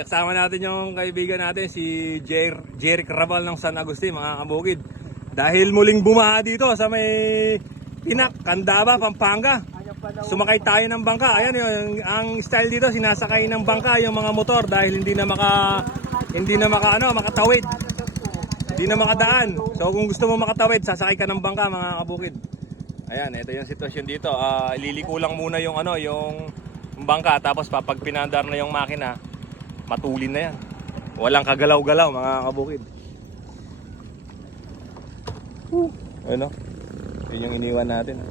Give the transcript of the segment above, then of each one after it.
Kasama natin yung kaibigan natin si Jer Jerry Carabal ng San Agustin mga kabukid. Dahil muling bumaha dito sa may Pinak, Candaba, Pampanga. Sumakay tayo ng bangka. Ayan yun, ang style dito sinasakay ng bangka yung mga motor dahil hindi na maka hindi na maka ano, makatawid. Hindi na makadaan. So kung gusto mo makatawid, sasakay ka ng bangka mga kabukid. Ayan, ito yung sitwasyon dito. Ah, ililiko lang muna yung ano, yung bangka tapos papag pinandar na yung makina, matulin na yan. Walang kagalaw-galaw mga kabukid. Ano? Yun yung iniwan natin.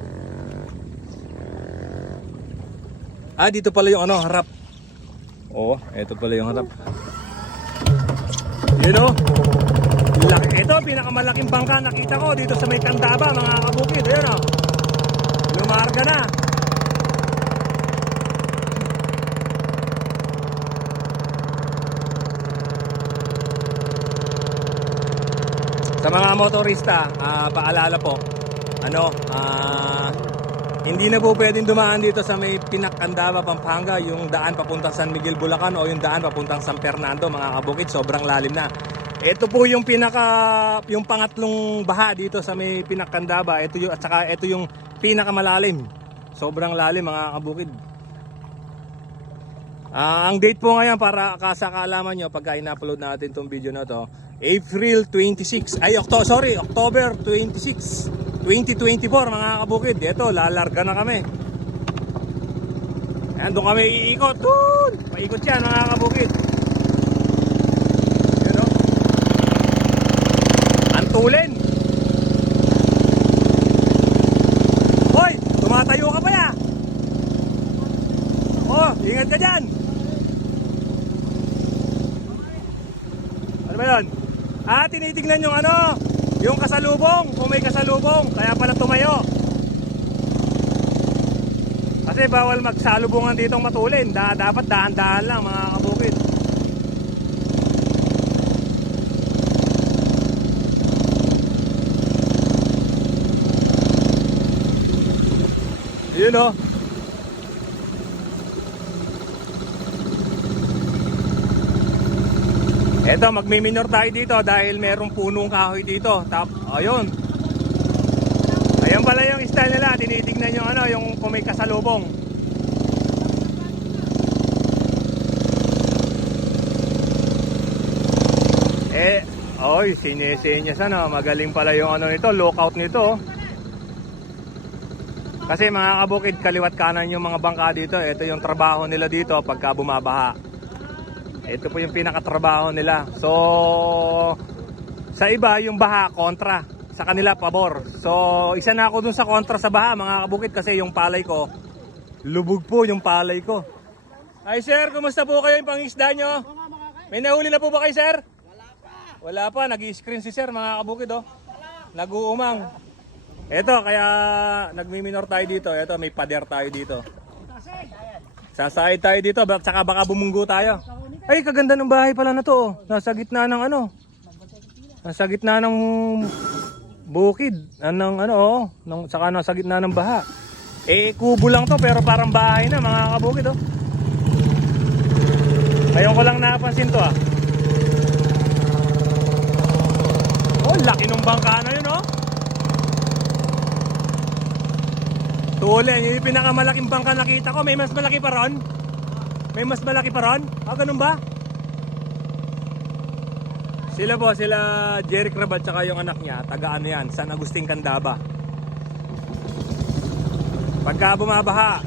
Ah, dito pala yung ano, harap. Oo, ito pala yung harap. Yun o. Laki. Ito, pinakamalaking bangka nakita ko dito sa may Candaba, mga kabukid. Ayun o. Lumarga na. Mga motorista, ah, paalala po, ano, ah, hindi na po pwedeng dumaan dito sa may Pinakandaba, Pampanga, yung daan papuntang San Miguel, Bulacan o yung daan papuntang San Fernando, mga kabukid, sobrang lalim na. Ito po yung pinaka yung pangatlong baha dito sa may Pinakandaba. Ito yung at saka ito yung pinakamalalim. Sobrang lalim mga kabukid. Ah, ang date po ngayon para kasakalaman nyo pagka in-upload natin tong video na to, April 26. Ay, Octo sorry, October 26, 2024 mga kabukid. Ito, lalarga na kami. Ayan, doon kami iikot. Doon! Paikot yan mga kabukid. Yun o. Antulin! Hoy! Tumatayo ka pa ya! Oh, ingat ka dyan! Ano ba yun? Ah, tinitignan yung ano, yung kasalubong, kung may kasalubong, kaya pala tumayo. Kasi bawal magsalubungan ditong matulin, da dapat dahan-dahan lang mga kabukid. Yun oh. O. Eto, magmi-minor tayo dito dahil merong punong kahoy dito. Tap, ayun. Ayun pala yung style nila. Tinitignan yung ano, yung kung may kasalubong. Eh, oy, sinesenyas ano. Magaling pala yung ano nito, lookout nito. Kasi mga kabukid, kaliwat kanan yung mga bangka dito. Ito yung trabaho nila dito pagka bumabaha. Ito po yung pinakatrabaho nila. So, sa iba, yung baha, kontra. Sa kanila, pabor. So, isa na ako dun sa kontra sa baha, mga kabukid, kasi yung palay ko, lubog po yung palay ko. Ay, sir, kumusta po kayo yung pangisda nyo? May nahuli na po ba kayo, sir? Wala pa. Wala pa, nag-screen si sir, mga kabukid, oh. Nag-uumang. Ito, kaya nagmi-minor tayo dito. Ito, may pader tayo dito. Sasahid tayo dito, saka baka bumunggo tayo. Ay, kaganda ng bahay pala na to. Oh. Nasa gitna ng ano. Nasa gitna ng bukid. Anong ano, oh. Nang, saka nasa gitna ng baha. Eh, kubo lang to, pero parang bahay na, mga kabukid, oh. Ngayon ko lang napansin to, ah. Oh, laki ng bangka na yun, oh. Tuloy, yun yung pinakamalaking bangka nakita ko. May mas malaki pa ron? May mas malaki pa ron? Ah, ganun ba? Sila po, sila Jerry Crab at saka yung anak niya, taga ano yan, San Agustin Candaba. Pagka bumabaha,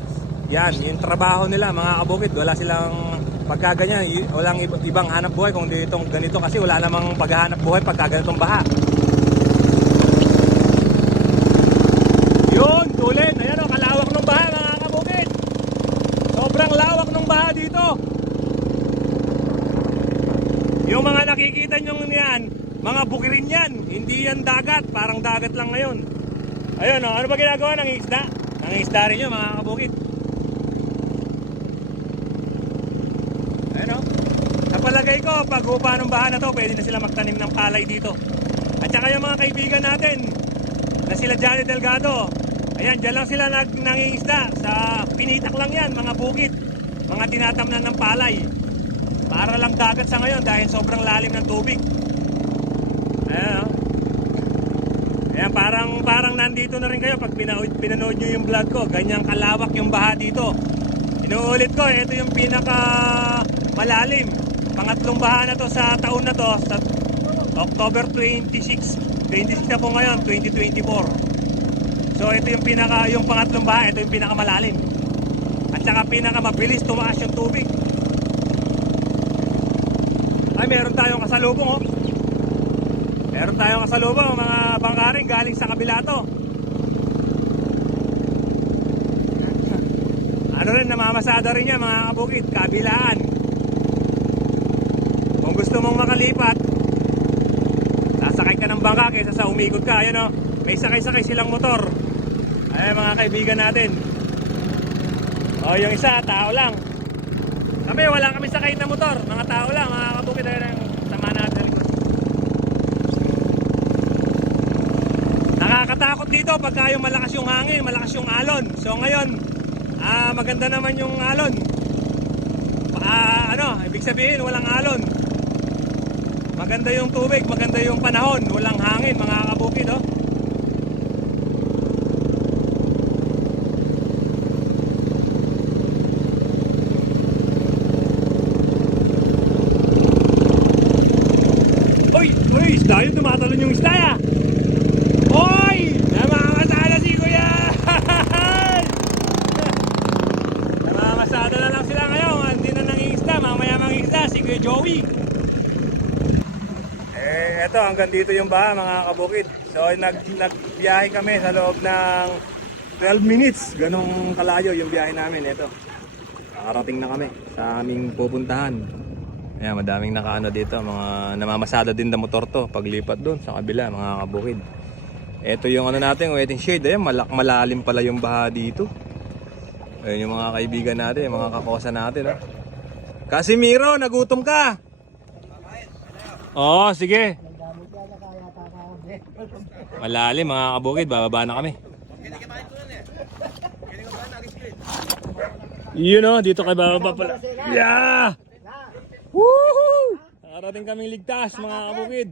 yan, yung trabaho nila, mga kabukid, wala silang pagka ganyan, walang ib- ibang hanap buhay kung ditong ganito kasi wala namang paghahanap buhay pagka ganitong baha. Yun, tulin. Ayan o, kalawak ng baha mga kabukid. Sobrang lawak ng baha dito. Yung mga nakikita nyo yan, mga bukirin yan. Hindi yan dagat, parang dagat lang ngayon. Ayun o, ano ba ginagawa ng isda? Ang isda rin nyo mga kabukid. Ayun o. Sa palagay ko, pag upa ng baha na to, pwede na sila magtanim ng palay dito. At saka yung mga kaibigan natin, na sila Johnny Delgado. Ayan, dyan lang sila nag nangingisda. Sa pinitak lang yan, mga bukid. Mga tinatamnan ng palay. Para lang dagat sa ngayon dahil sobrang lalim ng tubig. Ayan, oh. Ayan, parang, parang nandito na rin kayo pag pinanood, pinanood nyo yung vlog ko. Ganyang kalawak yung baha dito. Inuulit ko, ito yung pinaka malalim. Pangatlong baha na to sa taon na to, sa October 26. 26 na po ngayon, 2024. So ito yung pinaka, yung pangatlong baha, ito yung pinaka malalim. At saka pinaka mabilis tumaas yung tubig. Ay, meron tayong kasalubong oh. Meron tayong kasalubong mga bangkaring galing sa kabila to. Ano rin, namamasada rin yan mga kabukid, kabilaan. Kung gusto mong makalipat, sasakay ka ng bangka kaysa sa umikot ka. Ayan o, may sakay-sakay silang motor. Ayan mga kaibigan natin. O, yung isa, tao lang. Kami, wala kami sakay na motor. Mga tao lang, mga kabukid. Ayan ang sama natin sa likod. Nakakatakot dito pagka yung malakas yung hangin, malakas yung alon. So ngayon, ah maganda naman yung alon. Ah, ano, ibig sabihin walang alon. Maganda yung tubig, maganda yung panahon, walang hangin, mga kabukid, oh. Yun! Tumatalon yung isda ah! Hoy! Namamasada si Kuya! Namamasada na lang sila ngayon. Hindi na nangingisda. Mamaya mangingisda si Kuya Joey. Eh, eto hanggang dito yung baha mga kabukid. So, nag, nagbiyahe kami sa loob ng 12 minutes. Ganong kalayo yung biyahe namin. Eto. Nakarating na kami sa aming pupuntahan. Ayan, madaming nakaano dito, mga namamasada din na motor to paglipat doon sa kabila, mga kabukid. Ito yung ano natin, waiting shade. Ayan, malak malalim pala yung baha dito. Ayun yung mga kaibigan natin, mga kakosa natin. Oh. Casimiro, nagutom ka? Oo, sige. Malalim mga kabukid, bababa na kami. Yun oh, dito kay bababa pala. Yeah! Woohoo! Nakarating kaming ligtas mga kabukid.